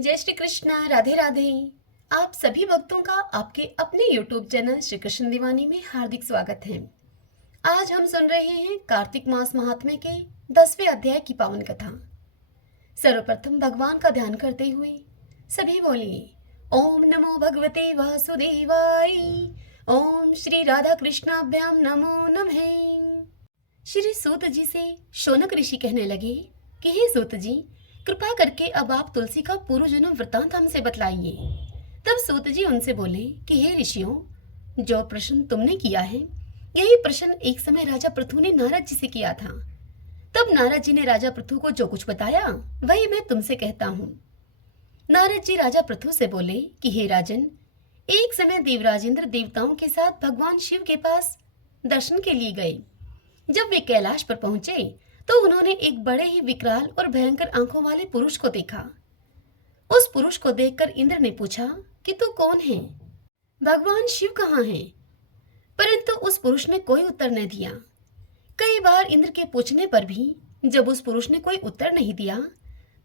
जय श्री कृष्णा। राधे राधे। आप सभी भक्तों का आपके अपने YouTube चैनल श्री कृष्ण दीवानी में हार्दिक स्वागत है। आज हम सुन रहे हैं कार्तिक मास महात्म्य के 10वें अध्याय की पावन कथा। सर्वप्रथम भगवान का ध्यान करते हुए सभी बोलिए ओम नमो भगवते वासुदेवाय। ओम श्री राधा कृष्णाभ्याम नमो नमः। श्री सूत जी से शौनक ऋषि कहने लगे कि हे सूत जी, कृपा करके अब आप तुलसी का पूर्व जन्म वृतांत हमसे बतलाइए। तब सूत जी उनसे बोले कि हे ऋषियों, जो प्रश्न तुमने किया है यही प्रश्न एक समय राजा पृथु ने नारद जी से किया था। तब नारद जी ने राजा पृथु को जो कुछ बताया वही मैं तुमसे कहता हूँ। नारद जी राजा पृथु से बोले कि हे राजन, एक समय देवराज इंद्र देवताओं के साथ भगवान शिव के पास दर्शन के लिए गए। जब वे कैलाश पर पहुंचे तो उन्होंने एक बड़े ही विकराल और भयंकर आंखों वाले पुरुष को देखा। उस पुरुष को देखकर इंद्र ने पूछा कि तू कौन है, भगवान शिव कहाँ हैं? परंतु उस पुरुष ने कोई उत्तर नहीं दिया। कई बार इंद्र के पूछने पर भी जब उस पुरुष ने कोई उत्तर नहीं दिया,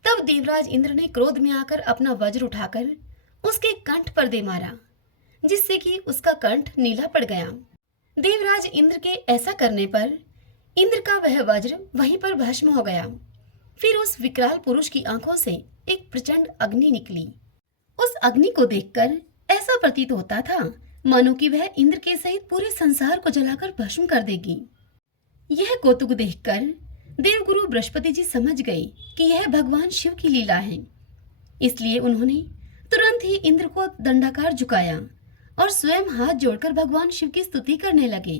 तब देवराज इंद्र ने क्रोध में आकर अपना वज्र उठाकर उसके कंठ पर दे मारा, जिससे कि उसका कंठ नीला पड़ गया। देवराज इंद्र के ऐसा करने पर इंद्र का वह वज्र वहीं पर भस्म हो गया। फिर उस विकराल पुरुष की आंखों से एक प्रचंड अग्नि निकली। उस अग्नि को देखकर ऐसा प्रतीत होता था मानो कि वह इंद्र के सहित पूरे संसार को जलाकर भस्म कर देगी। यह कौतुक देखकर देवगुरु बृहस्पति जी समझ गए कि यह भगवान शिव की लीला है। इसलिए उन्होंने तुरंत ही इंद्र को दंडाकार झुकाया और स्वयं हाथ जोड़कर भगवान शिव की स्तुति करने लगे।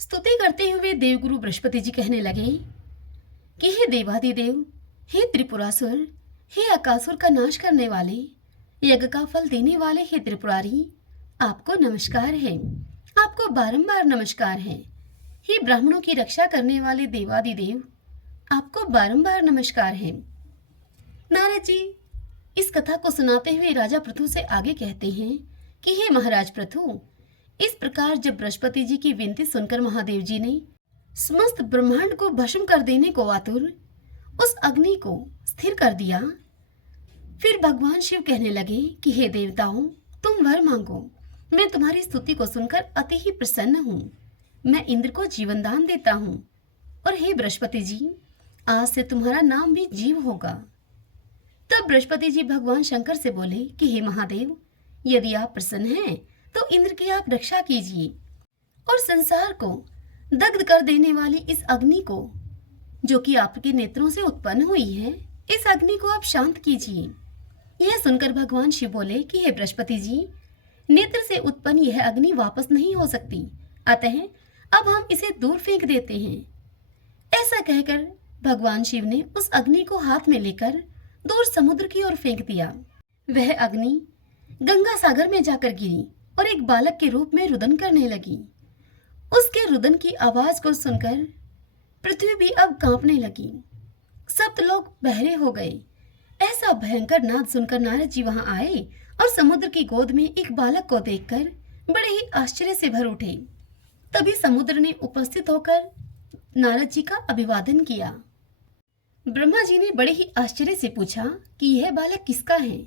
स्तुति करते हुए देवगुरु बृहस्पति जी कहने लगे कि हे देवादिदेव, हे त्रिपुरासुर, हे अकासुर का नाश करने वाले, यज्ञ का फल देने वाले हे त्रिपुरारी, आपको नमस्कार है, आपको बारंबार नमस्कार है। हे ब्राह्मणों की रक्षा करने वाले देवादिदेव, आपको बारंबार नमस्कार है। नारद जी इस कथा को सुनाते हुए राजा पृथु से आगे कहते हैं कि हे महाराज पृथु, इस प्रकार जब बृहस्पति जी की विनती सुनकर महादेव जी ने समस्त ब्रह्मांड को भस्म कर देने को आतुर उस अग्नि को स्थिर कर दिया, फिर भगवान शिव कहने लगे कि हे देवताओं, तुम वर मांगो, मैं तुम्हारी स्तुति को सुनकर अति ही प्रसन्न हूँ। मैं इंद्र को जीवन दान देता हूँ, और हे बृहस्पति जी, आज से तुम्हारा नाम भी जीव होगा। तब बृहस्पति जी भगवान शंकर से बोले कि हे महादेव, यदि आप प्रसन्न हैं तो इंद्र की आप रक्षा कीजिए और संसार को दग्ध कर देने वाली इस अग्नि को, जो कि आपके नेत्रों से उत्पन्न हुई है, इस अग्नि को आप शांत कीजिए। यह सुनकर भगवान शिव बोले कि हे बृहस्पति जी, नेत्र से उत्पन्न यह अग्नि वापस नहीं हो सकती, अतः अब हम इसे दूर फेंक देते हैं। ऐसा कहकर भगवान शिव ने उस अग्नि को हाथ में लेकर दूर समुद्र की ओर फेंक दिया। वह अग्नि गंगा सागर में जाकर गिरी और एक बालक के रूप में रुदन करने लगी। उसके रुदन की आवाज को सुनकर पृथ्वी भी अब कांपने लगी। सब लोग बहरे हो गए। ऐसा भयंकर नाद सुनकर नारद जी वहां आए और समुद्र की गोद में एक बालक को देखकर बड़े ही आश्चर्य से भर उठे। तभी समुद्र ने उपस्थित होकर नारद जी का अभिवादन किया। ब्रह्मा जी ने बड़े ही आश्चर्य से पूछा कि यह बालक किसका है।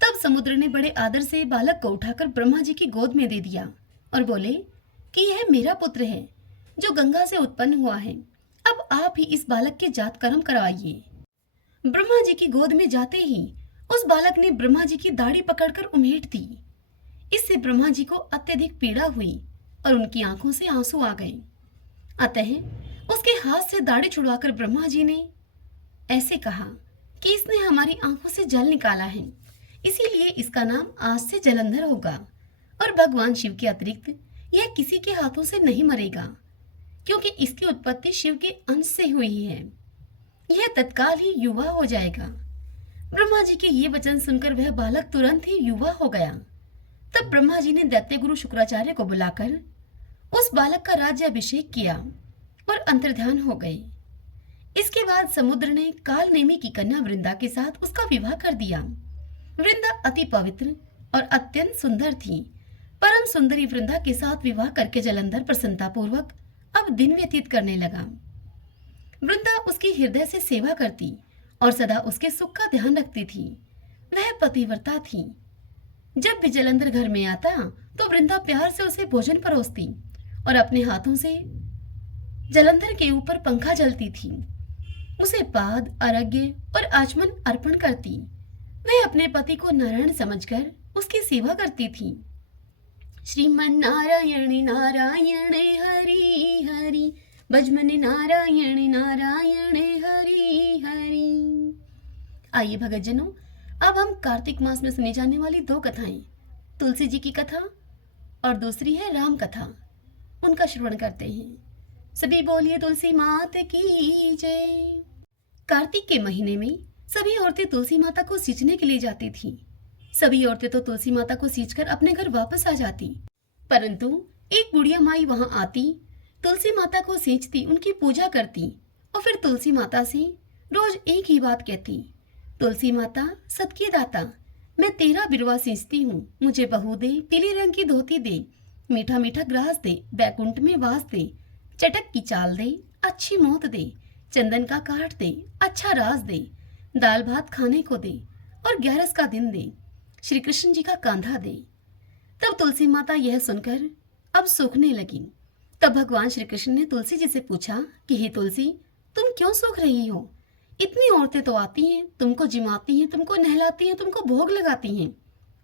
तब समुद्र ने बड़े आदर से बालक को उठाकर ब्रह्मा जी की गोद में दे दिया और बोले कि यह मेरा पुत्र है जो गंगा से उत्पन्न हुआ है। अब आप ही इस बालक के जात कर्म करवाइए। ब्रह्मा जी की गोद में जाते ही उस बालक ने ब्रह्मा जी की दाढ़ी पकड़कर उमेट दी। इससे ब्रह्मा जी को अत्यधिक पीड़ा हुई और उनकी आंखों से आंसू आ गए। अतः उसके हाथ से दाढ़ी छुड़वाकर ब्रह्मा जी ने ऐसे कहा कि इसने हमारी आंखों से जल निकाला है, इसीलिए इसका नाम आज से जलंधर होगा और भगवान शिव के अतिरिक्त यह किसी के हाथों से नहीं मरेगा, क्योंकि इसकी उत्पत्ति शिव के अंश से हुई है। यह तत्काल ही युवा हो जाएगा। ब्रह्मा जी के ये वचन सुनकर वह बालक तुरंत ही युवा हो गया। तब ब्रह्मा जी ने दैत्य गुरु शुक्राचार्य को बुलाकर उस बालक का राज्याभिषेक किया और अंतर्ध्यान हो गए। इसके बाद समुद्र ने काल नेमी की कन्या वृंदा के साथ उसका विवाह कर दिया। वृंदा अति पवित्र और अत्यंत सुंदर थी। परम सुंदरी वृंदा के साथ विवाह करके जलंधर प्रसन्नता पूर्वक अब दिन व्यतीत करने लगा। वृंदा उसकी हृदय से सेवा करती और सदा उसके सुख का ध्यान रखती थी। वह पतिव्रता थी। जब भी जलंधर घर में आता तो वृंदा प्यार से उसे भोजन परोसती और अपने हाथों से जलंधर के ऊपर पंखा जलती थी। उसे पाद, अर्घ्य और आचमन अर्पण करती। वह अपने पति को नारायण समझकर उसकी सेवा करती थी। श्रीमन नारायण नारायण हरि हरि, भजमन नारायण नारायण हरि हरि। आइए भगतजनों, अब हम कार्तिक मास में सुनी जाने वाली दो कथाएं, तुलसी जी की कथा और दूसरी है राम कथा, उनका श्रवण करते हैं। सभी बोलिए तुलसी मात की जय। कार्तिक के महीने में सभी औरतें तुलसी माता को सींचने के लिए जाती थीं। सभी औरतें तो तुलसी माता को सींचकर अपने घर वापस आ जाती, परंतु एक बुढ़िया माई वहां आती, तुलसी माता को सींचती, उनकी पूजा करती और फिर तुलसी माता से रोज एक ही बात कहती, तुलसी माता सदके दाता, मैं तेरा बिरवा सींचती हूँ, मुझे बहू दे, पीले रंग की धोती दे, मीठा मीठा ग्रास दे, बैकुंठ में वास दे, चटक की चाल दे, अच्छी मौत दे, चंदन का काट दे, अच्छा राज दे, दाल भात खाने को दे और 11 का दिन दे, श्री कृष्ण जी का कांधा दे। तब तुलसी माता यह सुनकर अब सूखने लगी। तब भगवान श्री कृष्ण ने तुलसी जी से पूछा कि हे तुलसी, तुम क्यों सूख रही हो? इतनी औरतें तो आती हैं, तुमको जिमाती हैं, तुमको नहलाती हैं, तुमको भोग लगाती हैं,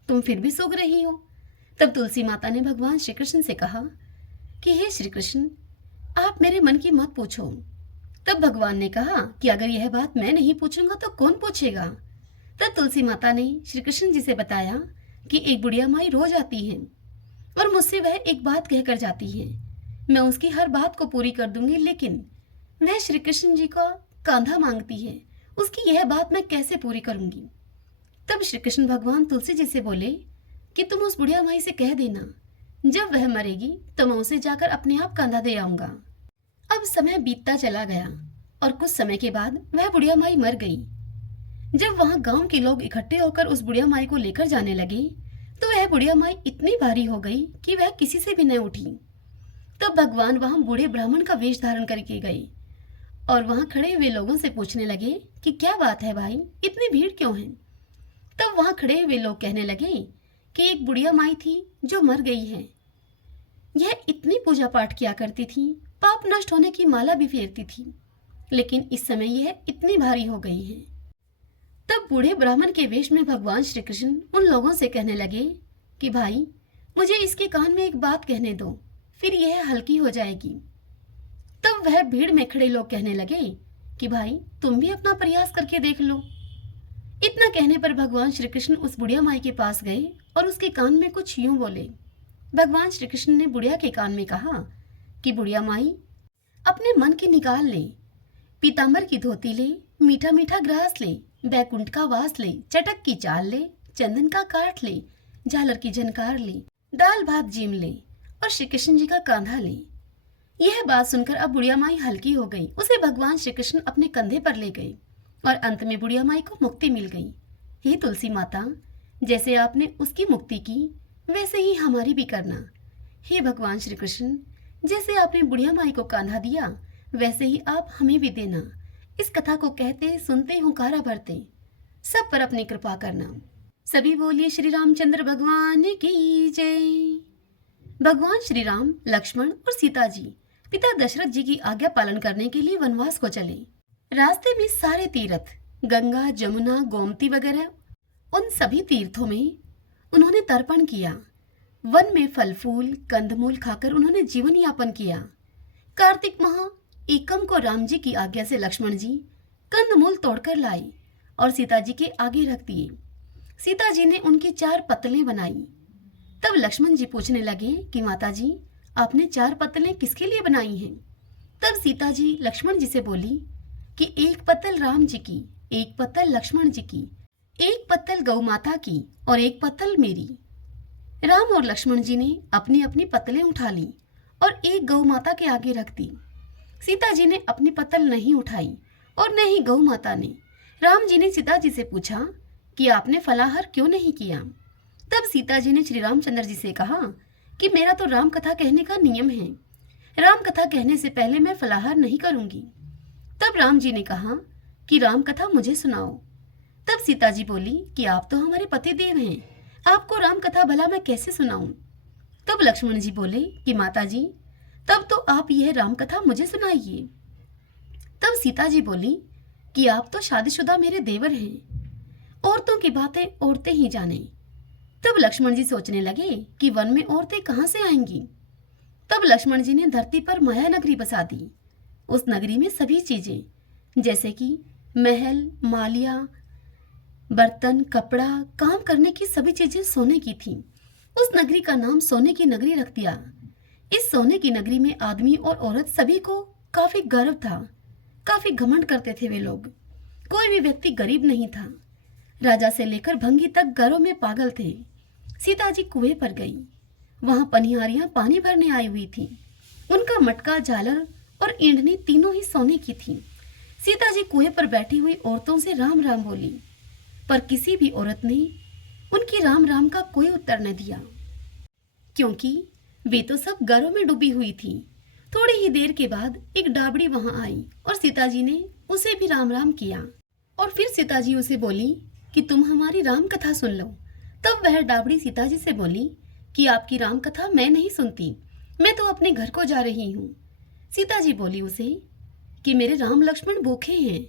तुम फिर भी सूख रही हो। तब तुलसी माता ने भगवान श्री कृष्ण से कहा कि हे श्री कृष्ण, आप मेरे मन की मत पूछो। तब भगवान ने कहा कि अगर यह बात मैं नहीं पूछूंगा तो कौन पूछेगा? तब तुलसी माता ने श्री कृष्ण जी से बताया कि एक बुढ़िया माई रोज आती है और मुझसे वह एक बात कहकर जाती है, मैं उसकी हर बात को पूरी कर दूंगी, लेकिन वह श्री कृष्ण जी का कांधा मांगती है, उसकी यह बात मैं कैसे पूरी करूंगी? तब श्री कृष्ण भगवान तुलसी जी से बोले कि तुम उस बुढ़िया माई से कह देना, जब वह मरेगी तो मैं उसे जाकर अपने आप कांधा दे आऊंगा। अब समय बीतता चला गया और कुछ समय के बाद वह बुढ़िया माई मर गई। जब वहां गांव के लोग इकट्ठे होकर उस बुढ़िया माई को लेकर जाने लगे तो वह बुढ़िया माई इतनी भारी हो गई कि वह किसी से भी न उठी। तब भगवान वहां बूढ़े ब्राह्मण का वेश धारण करके गए और वहां खड़े हुए लोगों से पूछने लगे कि क्या बात है भाई, इतनी भीड़ क्यों है? तब वहां खड़े हुए लोग कहने लगे कि एक बुढ़िया माई थी जो मर गई है। यह इतनी पूजा पाठ किया करती थी, पाप नष्ट होने की माला भी फेरती थी, लेकिन इस समय यह इतनी भारी हो गई है। तब बूढ़े ब्राह्मण के वेश में भगवान श्री कृष्ण उन लोगों से कहने लगे कि भाई, मुझे इसके कान में एक बात कहने दो, फिर यह हल्की हो जाएगी। तब वह भीड़ में खड़े लोग कहने लगे कि भाई, तुम भी अपना प्रयास करके देख लो। इतना कहने पर भगवान श्री कृष्ण उस बुढ़िया माई के पास गए और उसके कान में कुछ यूं बोले। भगवान श्री कृष्ण ने बुढ़िया के कान में कहा कि बुढ़िया माई, अपने मन की निकाल ले, पीतांबर की धोती ले, मीठा मीठा ग्रास ले, बैकुंठ का वास ले, चटक की चाल ले, चंदन का काट ले, झालर की झनकार ले, दाल भात जीम ले और श्री कृष्ण जी का कांधा ले। यह बात सुनकर अब बुढ़िया माई हल्की हो गई। उसे भगवान श्री कृष्ण अपने कंधे पर ले गए और अंत में बुढ़िया माई को मुक्ति मिल गई। हे तुलसी माता, जैसे आपने उसकी मुक्ति की वैसे ही हमारी भी करना। हे भगवान श्री कृष्ण, जैसे आपने बुढ़िया माई को कांधा दिया वैसे ही आप हमें भी देना। इस कथा को कहते सुनते हुंकारा भरते सब पर अपनी कृपा करना। सभी बोलिए श्री रामचंद्र भगवान की जय। भगवान श्री राम, लक्ष्मण और सीता जी पिता दशरथ जी की आज्ञा पालन करने के लिए वनवास को चले। रास्ते में सारे तीर्थ, गंगा, जमुना, गोमती वगैरह, उन सभी तीर्थों में उन्होंने तर्पण किया। वन में फल फूल कंदमूल खाकर उन्होंने जीवन यापन किया। कार्तिक माह एकम को राम जी की आज्ञा से लक्ष्मण जी कंदमूल तोड़कर लाए और सीता जी के आगे रख दिए। सीता जी ने उनकी 4 पत्तलें बनाई। तब लक्ष्मण जी पूछने लगे कि माता जी, आपने 4 पत्तलें किसके लिए बनाई हैं? तब सीता जी लक्ष्मण जी से बोली कि एक पत्तल राम जी की, एक पत्तल लक्ष्मण जी की, एक पत्तल गौ माता की और एक पत्तल मेरी। राम और लक्ष्मण जी ने अपनी अपनी पत्तलें उठा ली और एक गौ माता के आगे रख दी। सीता जी ने अपनी पत्तल नहीं उठाई और न ही गौ माता ने। राम जी ने सीता जी से पूछा कि आपने फलाहार क्यों नहीं किया? तब सीता जी ने श्री रामचंद्र जी से कहा कि मेरा तो राम कथा कहने का नियम है, राम कथा कहने से पहले मैं फलाहार नहीं करूंगी। तब राम जी ने कहा कि राम कथा मुझे सुनाओ। तब सीता जी बोली कि आप तो हमारे पति देव हैं, आपको राम कथा भला मैं कैसे सुनाऊं। तब लक्ष्मण जी बोले कि माता जी, तब तो आप यह राम कथा मुझे सुनाइए। तब सीता जी बोली कि आप तो शादीशुदा मेरे देवर हैं, औरतों की बातें औरतें ही जाने। तब लक्ष्मण जी सोचने लगे कि वन में औरतें कहाँ से आएंगी। तब लक्ष्मण जी ने धरती पर माया नगरी बसा दी। उस नगरी में सभी चीजें जैसे कि महल, मालिया, बर्तन, कपड़ा, काम करने की सभी चीजें सोने की थीं। उस नगरी का नाम सोने की नगरी रख दिया। इस सोने की नगरी में आदमी और औरत सभी को काफी गर्व था, काफी घमंड करते थे वे लोग। कोई भी व्यक्ति गरीब नहीं था। राजा से लेकर भंगी तक घरों में पागल थे। सीता जी कुएं पर गई। वहां पनिहारियां पानी भरने आई हुई थी। उनका मटका, झालर और ईंधनी तीनों ही सोने की थी। सीता जी कुएं पर बैठी हुई औरतों से राम राम बोली, पर किसी भी औरत ने उनकी राम राम का कोई उत्तर न दिया, क्योंकि वे तो सब घरों में डूबी हुई थी। थोड़ी ही देर के बाद एक डाबड़ी वहां आई और सीता जी ने उसे भी राम राम किया। और फिर सीता जी उसे बोली कि तुम हमारी राम कथा सुन लो। तब वह डाबड़ी सीता जी से बोली कि आपकी राम कथा मैं नहीं सुनती, मैं तो अपने घर को जा रही हूँ। सीता जी बोली उसे कि मेरे राम लक्ष्मण भूखे हैं।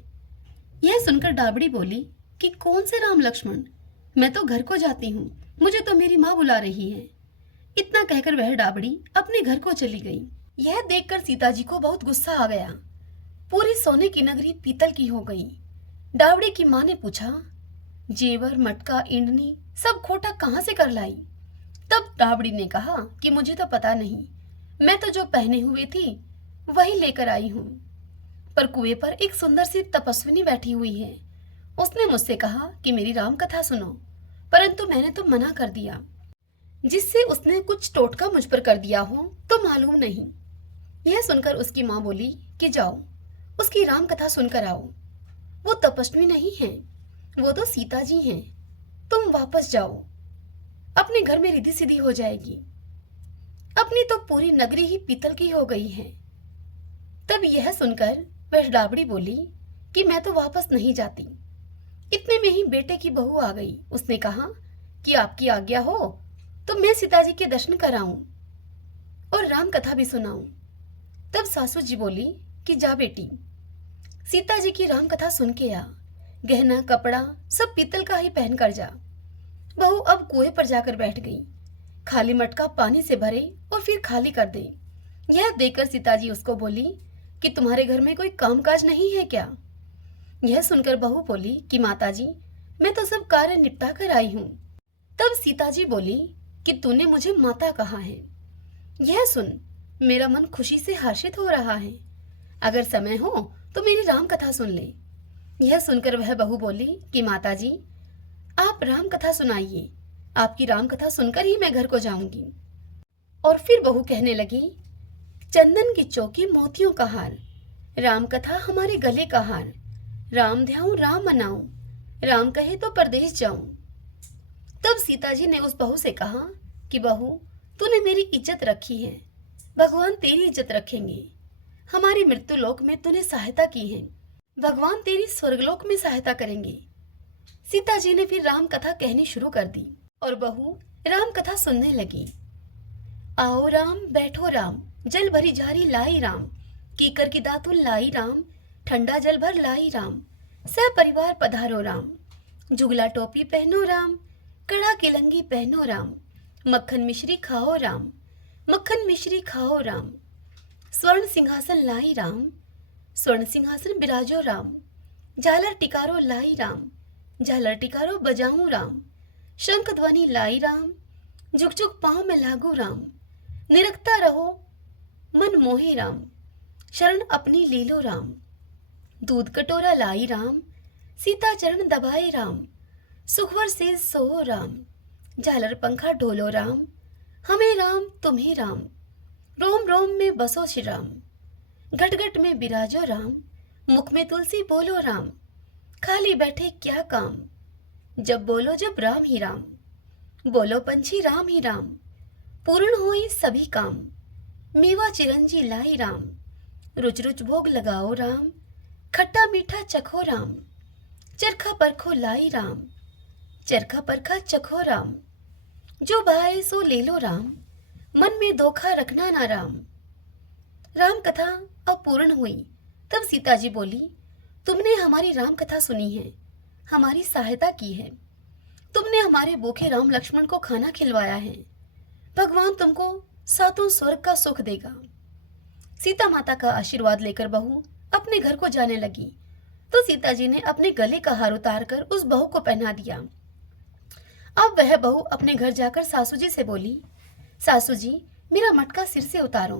यह सुनकर डाबड़ी बोली कि कौन से राम लक्ष्मण, मैं तो घर को जाती हूँ, मुझे तो मेरी माँ बुला रही है। इतना कहकर वह डाबड़ी अपने घर को चली गई। यह देखकर सीता जी को बहुत गुस्सा आ गया। पूरी सोने की नगरी पीतल की हो गई। डाबड़ी की माँ ने पूछा, जेवर, मटका, ईंधनी सब खोटा कहाँ से कर लाई। तब डाबड़ी ने कहा कि मुझे तो पता नहीं, मैं तो जो पहने हुए थी वही लेकर आई हूँ। पर कुएं पर एक सुंदर सी तपस्विनी बैठी हुई है। उसने मुझसे कहा कि मेरी राम कथा सुनो, परंतु मैंने तो मना कर दिया। जिससे उसने कुछ टोटका मुझ पर कर दिया हो तो मालूम नहीं। यह सुनकर उसकी माँ बोली कि जाओ, उसकी राम कथा सुनकर आओ। वो तपस्वी नहीं है, वो तो सीता जी हैं। तुम वापस जाओ, अपने घर में रिद्धि सिद्धि हो जाएगी। अपनी तो पूरी नगरी ही पीतल की हो गई है। तब यह सुनकर वह डाबड़ी बोली कि मैं तो वापस नहीं जाती। इतने में ही बेटे की बहू आ गई। उसने कहा कि आपकी आज्ञा हो तो मैं सीता जी के दर्शन कराऊं और राम कथा भी सुनाऊं। तब सासू जी बोली कि जा बेटी, सीता जी की राम कथा सुन के आ। गहना, कपड़ा सब पीतल का ही पहन कर जा। बहू अब कुएं पर जाकर बैठ गई। खाली मटका पानी से भरे और फिर खाली कर दे। यह देखकर सीता जी उसको बोली कि तुम्हारे घर में कोई कामकाज नहीं है क्या। यह सुनकर बहू बोली कि माता जी, मैं तो सब कार्य निपटा कर आई हूँ। तब सीता जी बोली कि तूने मुझे माता कहा है। यह सुन मेरा मन खुशी से हर्षित हो रहा है। अगर समय हो तो मेरी राम कथा सुन ले। यह सुनकर वह बहू बोली कि माता जी, आप राम कथा सुनाइए, आपकी राम कथा सुनकर ही मैं घर को जाऊंगी। और फिर बहू कहने लगी, चंदन की चौकी, मोतियों का हार, राम कथा हमारे गले का हार। राम ध्याऊं, राम मनाऊं, राम कहे तो परदेश जाऊं। तब सीता जी ने उस बहू से कहा कि बहू, तूने मेरी इज्जत रखी है, भगवान तेरी इज्जत रखेंगे। हमारी मृत्यु लोक में तूने सहायता की है, भगवान तेरी स्वर्गलोक में सहायता करेंगे। सीता जी ने फिर राम कथा कहनी शुरू कर दी और बहू राम कथा सुनने लगी। आओ राम, बैठो राम, जल भरी झारी लाई राम, कीकर की दातुन लाई राम, ठंडा जल भर लाई राम, सब परिवार पधारो राम, जुगला टोपी पहनो राम, कड़ा की लंगी पहनो राम, मक्खन मिश्री खाओ राम, मक्खन मिश्री खाओ राम, स्वर्ण सिंहासन लाई राम, स्वर्ण सिंहासन बिराजो राम, झालर टिकारो लाई राम, झालर टिकारो बजाऊं राम, शंख ध्वनि लाई राम, झुक झुक पाँव में लागू राम, निरखता रहो मन मोहे राम, शरण अपनी ले लो राम, दूध कटोरा लाई राम, सीता चरण दबाए राम, सुखवर से सो राम, झालर पंखा ढोलो राम, हमें राम तुम्हें राम, रोम रोम में बसो श्री राम, घट घट में बिराजो राम, मुख में तुलसी बोलो राम, खाली बैठे क्या काम, जब बोलो जब राम ही राम, बोलो पंछी राम ही राम, पूर्ण होई सभी काम, मेवा चिरंजी लाई राम, रुच रुच भोग लगाओ राम, खट्टा मीठा चखो राम, चरखा परखो लाई राम, चरखा परखा चखो राम, जो भाए सो ले लो राम, मन में धोखा रखना ना राम। राम कथा अब पूर्ण हुई। तब सीता जी बोली, तुमने हमारी राम कथा सुनी है, हमारी सहायता की है, तुमने हमारे भूखे राम लक्ष्मण को खाना खिलवाया है, भगवान तुमको सातों स्वर्ग का सुख देगा। सीता माता का आशीर्वाद लेकर बहू अपने घर को जाने लगी तो सीता जी ने अपने गले का हार उतार कर उस बहू को पहना दिया। अब वह बहू अपने घर जाकर सासू जी से बोली, सासू जी मेरा मटका सिर से उतारो।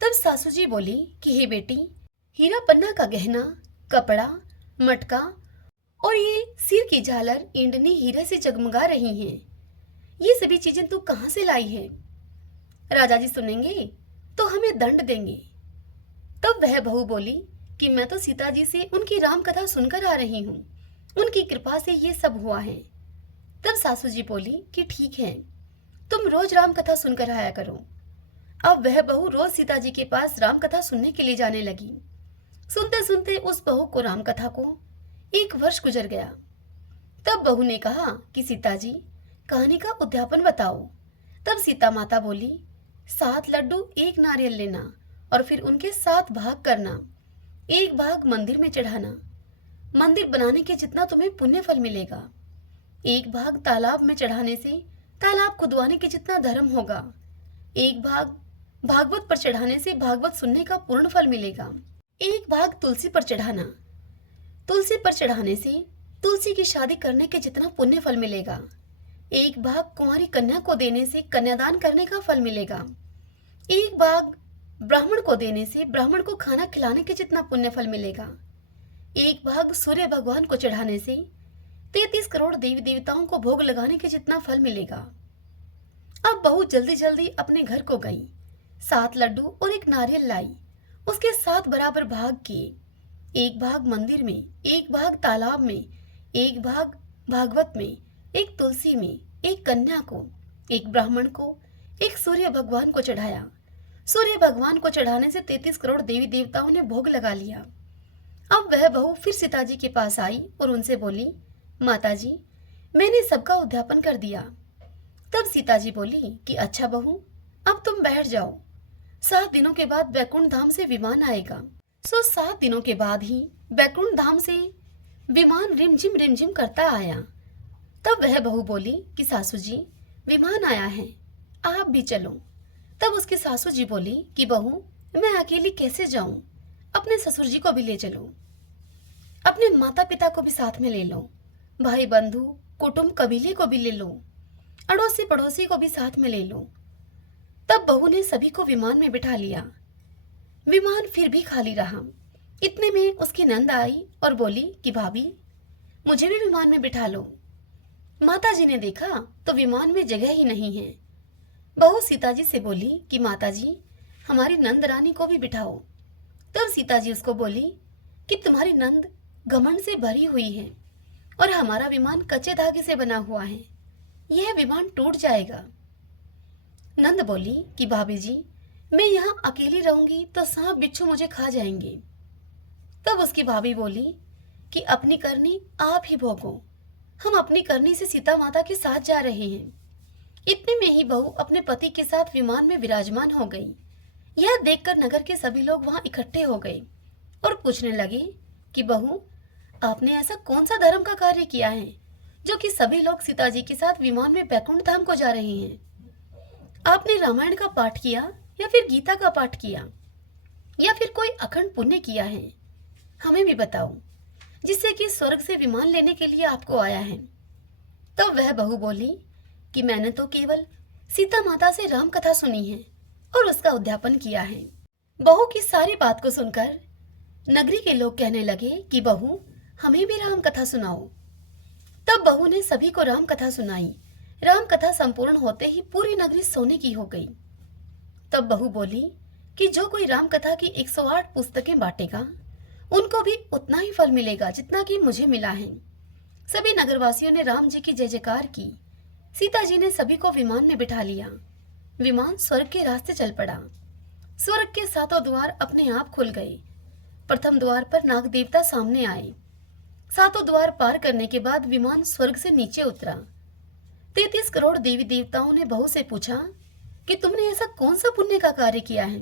तब सासू जी बोली कि हे बेटी, हीरा पन्ना का गहना, कपड़ा, मटका और ये सिर की झालर इंडनी हीरे से जगमगा रही हैं, ये सभी चीजें तू कहाँ से लाई है? राजा जी सुनेंगे तो हमें दंड देंगे। तब वह बहू बोली कि मैं तो सीता जी से उनकी राम कथा सुनकर आ रही हूँ, उनकी कृपा से ये सब हुआ है। तब सासू जी बोली कि ठीक है, तुम रोज राम कथा सुनकर आया करो। अब वह बहू रोज सीता जी के पास राम कथा सुनने के लिए जाने लगी। सुनते सुनते उस बहू को राम कथा को 1 वर्ष गुजर गया। तब बहू ने कहा कि सीता जी कहानी का उद्यापन बताओ। तब सीता माता बोली, 7 लड्डू 1 नारियल लेना और फिर उनके 7 भाग करना। 1 भाग मंदिर में चढ़ाना, मंदिर बनाने के जितना तुम्हें पुण्य फल मिलेगा। 1 भाग तालाब में चढ़ाने से तालाब खुदवाने के जितना धर्म होगा। 1 भाग भागवत पर चढ़ाने से भागवत सुनने का पूर्ण फल मिलेगा। 1 भाग तुलसी पर चढ़ाना, तुलसी पर चढ़ाने से तुलसी की शादी करने के जितना पुण्य फल मिलेगा। 1 भाग कुंवारी कन्या को देने से कन्यादान करने का फल मिलेगा। 1 भाग ब्राह्मण को देने से ब्राह्मण को खाना खिलाने के जितना पुण्य फल मिलेगा। 1 भाग सूर्य भगवान को चढ़ाने से 33 करोड़ देवी देवताओं को भोग लगाने के जितना फल मिलेगा। अब बहू जल्दी जल्दी अपने घर को गई, 7 लड्डू और 1 नारियल लाई, उसके 7 बराबर भाग किए। 1 भाग मंदिर में, 1 भाग तालाब में, 1 भाग भागवत में, 1 तुलसी में, 1 कन्या को, 1 ब्राह्मण को, 1 सूर्य भगवान को चढ़ाया। सूर्य भगवान को चढ़ाने से 33 करोड़ देवी देवताओं ने भोग लगा लिया। अब वह बहू फिर सीता जी के पास आई और उनसे बोली, माता जी मैंने सबका उद्यापन कर दिया। तब सीता जी बोली कि अच्छा बहू, अब तुम बैठ जाओ, 7 दिनों के बाद बैकुंठ धाम से विमान आएगा। 7 दिनों के बाद ही बैकुंठ धाम से विमान रिमझिम करता आया। तब वह बहू बोली कि सासू जी विमान आया है, आप भी चलो। तब उसकी सासू जी बोली कि बहू मैं अकेली कैसे जाऊं, अपने ससुर जी को भी ले चलो, अपने माता पिता को भी साथ में ले लो, भाई बंधु कुटुंब कबीले को भी ले लो, अड़ोसी पड़ोसी को भी साथ में ले लो। तब बहू ने सभी को विमान में बिठा लिया। विमान फिर भी खाली रहा। इतने में उसकी नंद आई और बोली कि भाभी मुझे भी विमान में बिठा लो। माता जी ने देखा तो विमान में जगह ही नहीं है। बहू सीता जी से बोली कि माता जी हमारी नंद रानी को भी बिठाओ। तब सीता जी उसको बोली कि तुम्हारी नंद घमंड से भरी हुई है और हमारा विमान कच्चे धागे से बना हुआ है, यह विमान टूट जाएगा। नंद बोली कि भाभी जी मैं यहाँ अकेली रहूंगी तो सांप बिच्छू मुझे खा जाएंगे। तब उसकी भाभी बोली कि अपनी करनी आप ही भोगो, हम अपनी करनी से सीता माता के साथ जा रहे हैं। इतने में ही बहू अपने पति के साथ विमान में विराजमान हो गई। यह देखकर नगर के सभी लोग वहां इकट्ठे हो गए और पूछने लगे कि बहू आपने ऐसा कौन सा धर्म का कार्य किया है जो कि सभी लोग सीता जी के साथ विमान में बैकुंठ धाम को जा रहे हैं? आपने रामायण का पाठ किया या फिर गीता का पाठ किया या फिर कोई अखंड पुण्य किया है? हमें भी बताओ, जिससे कि स्वर्ग से विमान लेने के लिए आपको आया है। तब वह बहू बोली कि मैंने तो केवल सीता माता से राम कथा सुनी है और उसका उद्यापन किया है। बहू की सारी बात को सुनकर नगरी के लोग कहने लगे कि बहू हमें भी राम कथा सुनाओ। तब बहू ने सभी को राम कथा सुनाई। राम कथा संपूर्ण होते ही पूरी नगरी सोने की हो गई। तब बहू बोली कि जो कोई राम कथा की 108 पुस्तकें बांटेगा उनको भी उतना ही फल मिलेगा जितना कि मुझे मिला है। सभी नगरवासियों ने राम जी की जय जयकार की। सीता जी ने सभी को विमान में बिठा लिया। विमान स्वर्ग के रास्ते चल पड़ा। स्वर्ग के 7 द्वार अपने आप खुल गए। प्रथम द्वार पर नाग देवता सामने आए। सातों द्वार पार करने के बाद विमान स्वर्ग से नीचे उतरा। 33 करोड़ देवी देवताओं ने बहू से पूछा कि तुमने ऐसा कौन सा पुण्य का कार्य किया है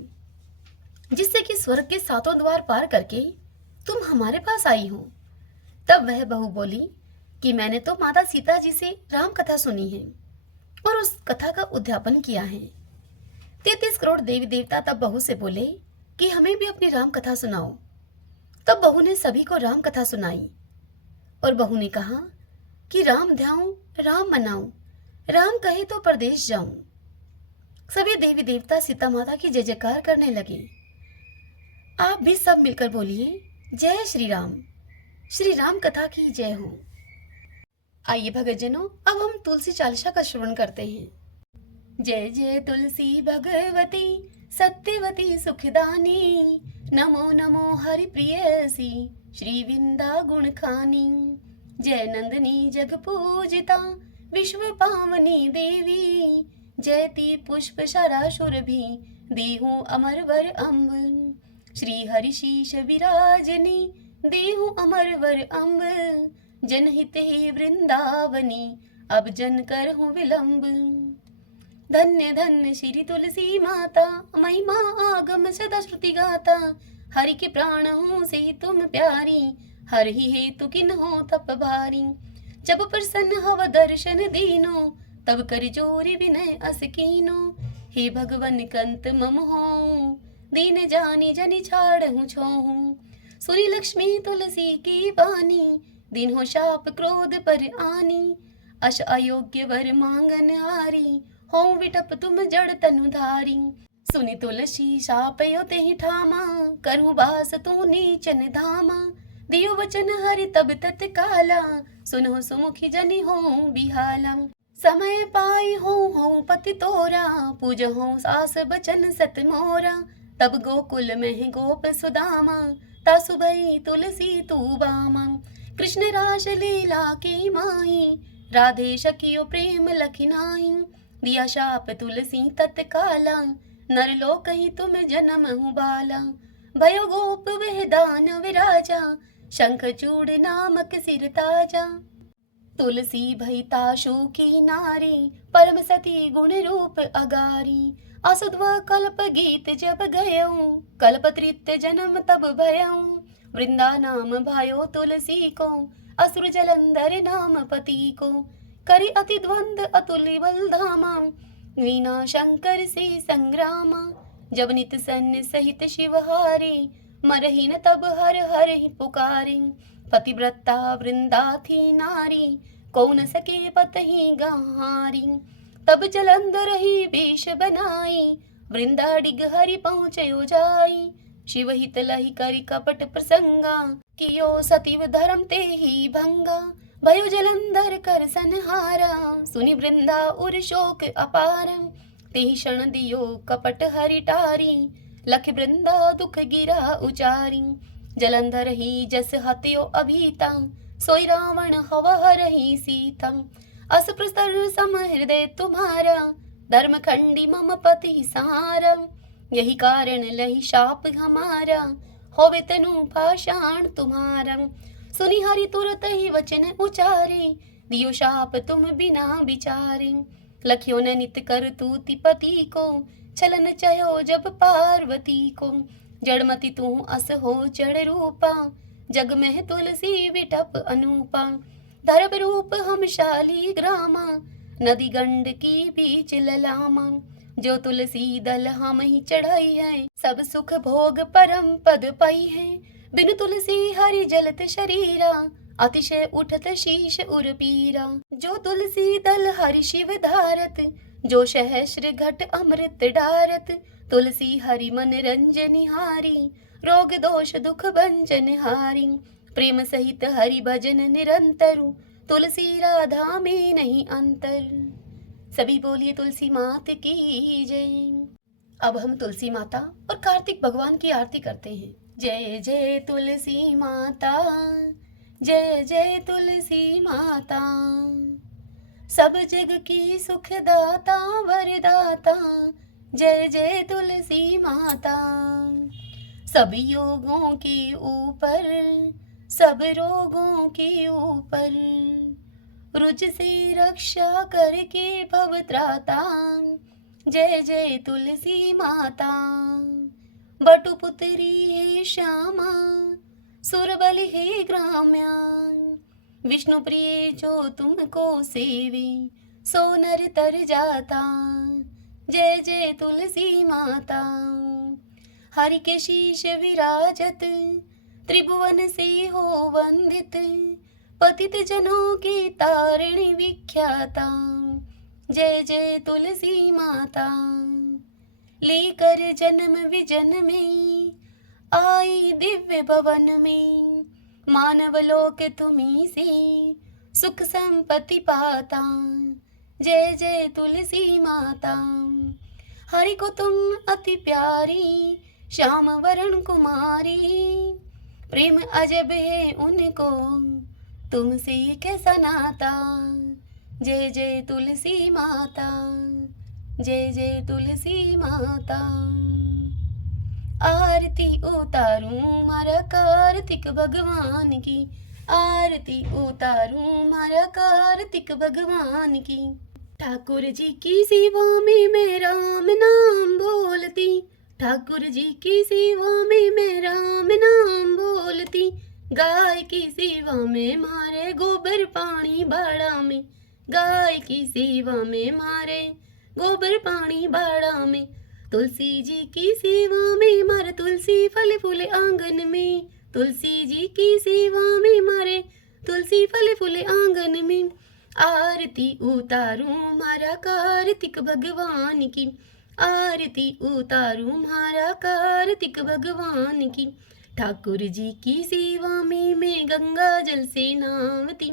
जिससे कि स्वर्ग के सातों द्वार पार करके तुम हमारे पास आई हो। तब वह बहू बोली कि मैंने तो माता सीता जी से राम कथा सुनी है और उस कथा का उद्यापन किया है। 33 करोड़ देवी देवता तब बहू से बोले कि हमें भी अपनी राम कथा सुनाओ। तब बहू ने सभी को राम कथा सुनाई और बहू ने कहा कि राम ध्याऊं, राम मनाऊं, राम कहे तो परदेश जाऊं। सभी देवी देवता सीता माता की जय जयकार करने लगे। आप भी सब मिलकर बोलिए, जय श्री राम कथा की जय हो। आइए भगतजनों, अब हम तुलसी चालीसा का श्रवण करते हैं। जय जय तुलसी भगवती सत्यवती सुखदानी, नमो नमो हरि प्रियसी श्री विंदा गुण खानी। जय नंदनी जग पूजिता विश्व पावनी देवी, जयति पुष्प शराशुर भी देहु अमर वर अम्ब। श्री हरि शीश विराजनी देहु अमर वर अम्ब, जनहित ही वृंदावनी अब जन कर हूँ विलंब। धन्य धन्य श्री तुलसी माता, महिमा आगम सदा श्रुति गाता। हरि के प्राण हूँ से तुम प्यारी, हर ही हेतु किन हो तप भारी। जब प्रसन्न हव दर्शन दीनो, तब कर जोरी विनय अस कीनो। हे भगवन कंत मम हो, दीन जानी जनि छाड़हु छोहू। सुरी लक्ष्मी तुलसी की बानी, दिन हो शाप क्रोध पर आनी। अश अयोग्य वर मांगन हारी, हो विटप तुम जड़ तनु धारी। सुनि तुलसी शाप यो तेहि ठामा, करहु बास तू नीचन धामा। दियो वचन हरि तब तत्काला, सुनो सुमुखी जनि हो बिहाला। समय पाई हो पति तोरा, पूज हो सास बचन सत मोरा। तब गोकुल में गोप सुदामा, तासु भई तुलसी तू बामा। कृष्ण रास लीला की माही, राधे सखियो प्रेम लखि नाही। दिया शाप तुलसी तत्काला, नर लोक ही तुम जन्म हूँ बाला। भयो गोप वह दान विराजा, शंख चूड़ नामक सिर ताजा। तुलसी भई ताशु की नारी, परम सती गुण रूप अगारी। असुध्वा कल्प गीत जब गयऊं, कल्प तृतीय जन्म तब भयऊं। वृंदा नाम भयो तुलसी को, असुर जलंधर नाम पति को। करि अति द्वंद अतुल्य बल धामा, वीणा शंकर से संग्रामा। जब नित सन्य सहित शिवहारी, मरही न तब हर हर ही पुकारी। पतिव्रता वृंदा थी नारी, को न सके पतहि गहारी। तब जलंधर ही वेश बनाई, वृंदा डिग हरि पहुँचयो जाई। शिव हित लहि करि कपट प्रसंगा, कियो सतीव धर्म ते ही भंगा। भयो जलंधर कर संहारा, सुनि वृंदा उर शोक अपार। तेहि क्षण दियो कपट हरि टारी, लख वृंदा दुख गिरा उचारी। जलंधर ही जस हत्यो अभीता, सोई रावण हव हरहि सीता। अस प्रस्तर सम हृदय तुम्हारा, धर्म खंडी मम पति सहारा। यही कारण लही शाप हमारा, होवे तनु पाषाण तुम्हारा। सुनि हरि तुरत ही वचन उचारे, दियो शाप तुम बिना विचारे। लखियो न नित कर तूति पति को, छलन चयो जब पार्वती को। जड़मति तू अस हो जड़ रूपा, जग में तुलसी विटप अनूपा। धर्म रूप हम शाली ग्रामा, नदी गंड की बीच ललामा। जो तुलसी दल हम ही चढ़ाई है, सब सुख भोग परम पद पाई है। बिन तुलसी हरि जलत शरीरा, अतिशय उठत शीश उर पीरा। जो तुलसी दल हरि शिव धारत, जो सहस्र घट अमृत डारत। तुलसी हरि मन रंजन हारी, रोग दोष दुख भंजन हारी। प्रेम सहित हरि भजन निरंतर, तुलसी राधा में नहीं अंतर। सभी बोलिए तुलसी मात की जय। अब हम तुलसी माता और कार्तिक भगवान की आरती करते हैं। जय जय तुलसी माता, जय जय तुलसी माता। सब जग की सुखदाता वरदाता, जय जय तुलसी माता। सभी योगों के ऊपर सब रोगों के ऊपर, रुज से रक्षा करके भव त्राता। जय जय तुलसी माता। बटुपुत्री हे श्यामा, सुरबल हे ग्राम्या। विष्णु प्रिय जो तुमको सेवे, सो नर तर जाता। जय जय तुलसी माता। हरि के शीश विराजत, त्रिभुवन से हो वंदित। पतित जनों की तारिणी विख्याता। जय जय तुलसी माता। लेकर जन्म विजन में, आई दिव्य भवन में। मानव लोक तुम्ही से, सुख संपत्ति पाता। जय जय तुलसी माता। हरि को तुम अति प्यारी, श्याम वरण कुमारी। प्रेम अजब है उनको, तुमसे कैसा नाता। जय जय तुलसी माता। जय जय तुलसी माता। आरती उतारूं मारा कार्तिक भगवान की। आरती उतारूं मारा कार्तिक भगवान की। ठाकुर जी की सेवा में मैं राम नाम बोलती। ठाकुर जी की सेवा में मैं राम नाम बोलती। गाय की सेवा में मारे गोबर पानी बाड़ा में। गाय की सेवा में मारे गोबर पानी बाड़ा में। तुलसी जी की सेवा में मारे तुलसी फल फूल आंगन में। तुलसी जी की सेवा में मारे तुलसी फल फूल आंगन में। आरती उतारूं मारा कार्तिक भगवान की। आरती उतारूं मारा कार्तिक भगवान की। ठाकुर जी की सेवा में मैं गंगा जल से नहावती।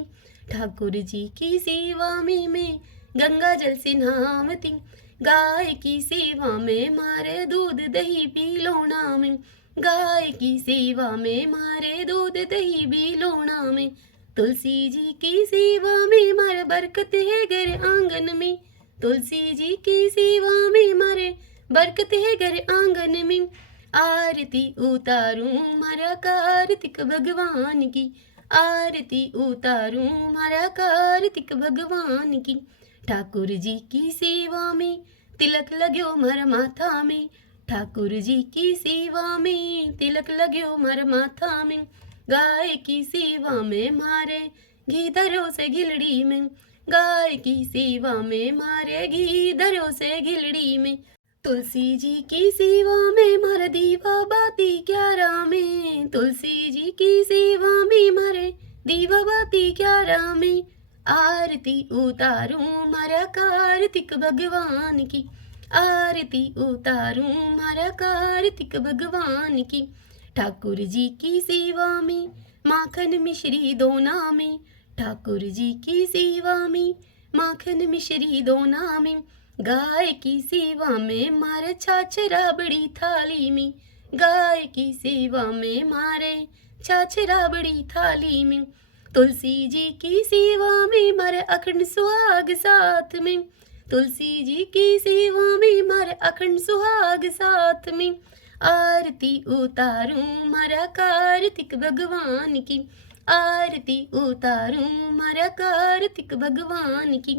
ठाकुर जी की सेवा में मैं गंगा जल से नहावती। गाय की सेवा में मारे दूध दही पी लोना में। गाय की सेवा में मारे दूध दही पी लोना में। तुलसी जी की सेवा में मारे बरकत है घर आंगन में। तुलसी जी की सेवा में मारे बरकत है घर आंगन में। आरती उतारूं मारा कार्तिक भगवान की। आरती उतारूं मारा कार्तिक भगवान की। ठाकुर जी की सेवा में तिलक लाग्यो मारा माथा में। ठाकुर जी की सेवा में तिलक लाग्यो मारा माथा में। गाय की सेवा में मारे घी धरो से घिलड़ी में। गाय की सेवा में मारे घी धरो से घिलड़ी में। तुलसी जी की सेवा में मारे दीवा बाती 11 में। तुलसी जी की सेवा में मारे दीवा बाती 11 में। आरती उतारूं मारा कार्तिक भगवान की। आरती उतारूं मारा कार्तिक भगवान की। ठाकुर जी की सेवा में माखन मिश्री दोना में। ठाकुर जी की सेवा में माखन मिश्री दोना में। गाय की सेवा में मारे छाछ राबड़ी थाली में। गाय की सेवा में मारे छाछ राबड़ी थाली में। तुलसी जी की सेवा में मारे अखंड सुहाग साथ में। तुलसी जी की सेवा में मारे अखंड सुहाग साथ में। आरती उतारूं मारा कार्तिक भगवान की। आरती उतारूं मारा कार्तिक भगवान की।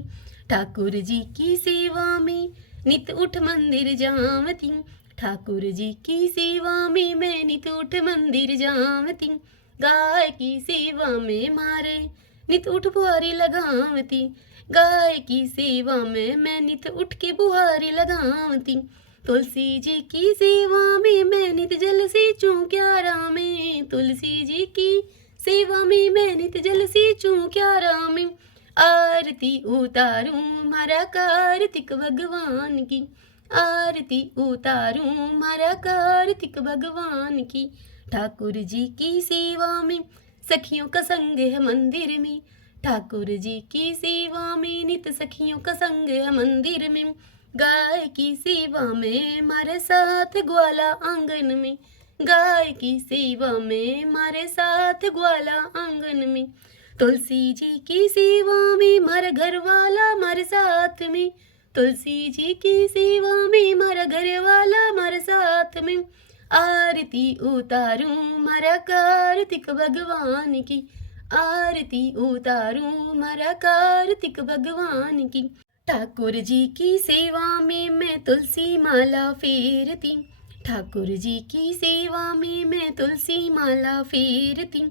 ठाकुर जी की सेवा में नित उठ मंदिर जावती। ठाकुर जी की सेवा में मैं नित उठ मंदिर जावती। गाय की सेवा में मारे नित उठ बुहारी लगावती। गाय की सेवा में मैं नित उठ के बुहारी लगावती। तुलसी जी की सेवा में मैं नित जल सींचूं 11 में। तुलसी जी की सेवा में मैं नित जल सींचूं 11 में। आरती उतारूं मारा कार्तिक भगवान की। आरती उतारूं मारा कार्तिक भगवान की। ठाकुर जी की सेवा में सखियों का संग है मंदिर में। ठाकुर जी की सेवा में नित सखियों का संग है मंदिर में। गाय की सेवा में मारे साथ ग्वाला आंगन में। गाय की सेवा में मारे साथ ग्वाला आंगन में। तुलसी जी की सेवा में मारा घर वाला मारे साथ में। तुलसी जी की सेवा में मारा घर वाला मारे साथ में। आरती उतारूं मारा कार्तिक भगवान की, आरती उतारूं मारा कार्तिक भगवान की। ठाकुर जी की सेवा में मैं तुलसी माला फेरती, ठाकुर जी की सेवा में मैं तुलसी माला फेरती।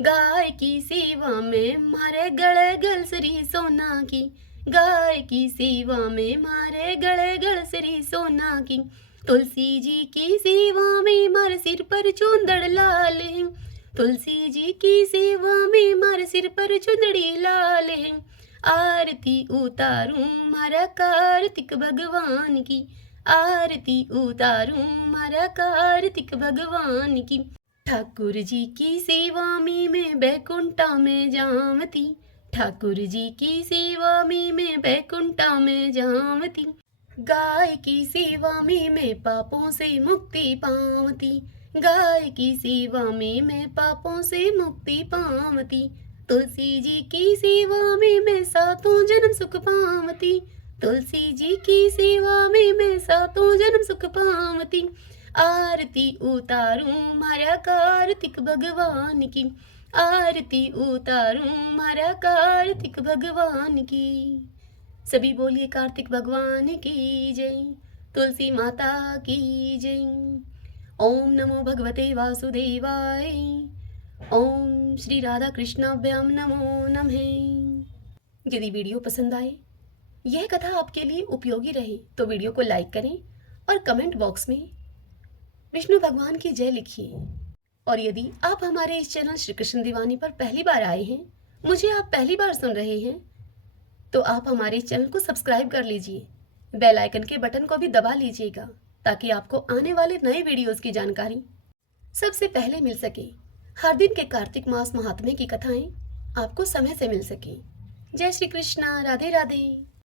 गाय की सेवा में मारे गले गलसरी सोना की, गाय की सेवा में मारे गले गलसरी सोना की। तुलसी जी की सेवा में मारे सिर पर चूंदड़ लाल है, तुलसी जी की सेवा में मारे सिर पर चुंदड़ी लाल है। आरती उतारूं मारा कार्तिक भगवान की, आरती उतारूं मारा कार्तिक भगवान की। ठाकुर जी की सेवा में मैं बैकुंठा में जावती, ठाकुर जी की सेवा में मैं बैकुंठा में जावती। गाय की सेवा में मैं पापों से मुक्ति पावती, गाय की सेवा में मैं पापों से मुक्ति पावती। तुलसी जी की सेवा में मैं सातों जन्म सुख पावती, तुलसी जी की सेवा में मैं सातों जन्म सुख पावती। आरती उतारूं मारा कार्तिक भगवान की, आरती उतारूं मारा कार्तिक भगवान की। सभी बोलिए कार्तिक भगवान की जय, तुलसी माता की जय। ओम नमो भगवते वासुदेवाय, ओम श्री राधा कृष्णाभ्याम नमो नमः। यदि वीडियो पसंद आए, यह कथा आपके लिए उपयोगी रहे तो वीडियो को लाइक करें और कमेंट बॉक्स में विष्णु भगवान की जय लिखिए। और यदि आप हमारे इस चैनल श्री कृष्ण दीवानी पर पहली बार आए हैं, मुझे आप पहली बार सुन रहे हैं, तो आप हमारे इस चैनल को सब्सक्राइब कर लीजिए, बेल आइकन के बटन को भी दबा लीजिएगा ताकि आपको आने वाले नए वीडियोस की जानकारी सबसे पहले मिल सके। हर दिन के कार्तिक मास महात्म्य की कथाएं आपको समय से मिल सके। जय श्री कृष्णा, राधे राधे।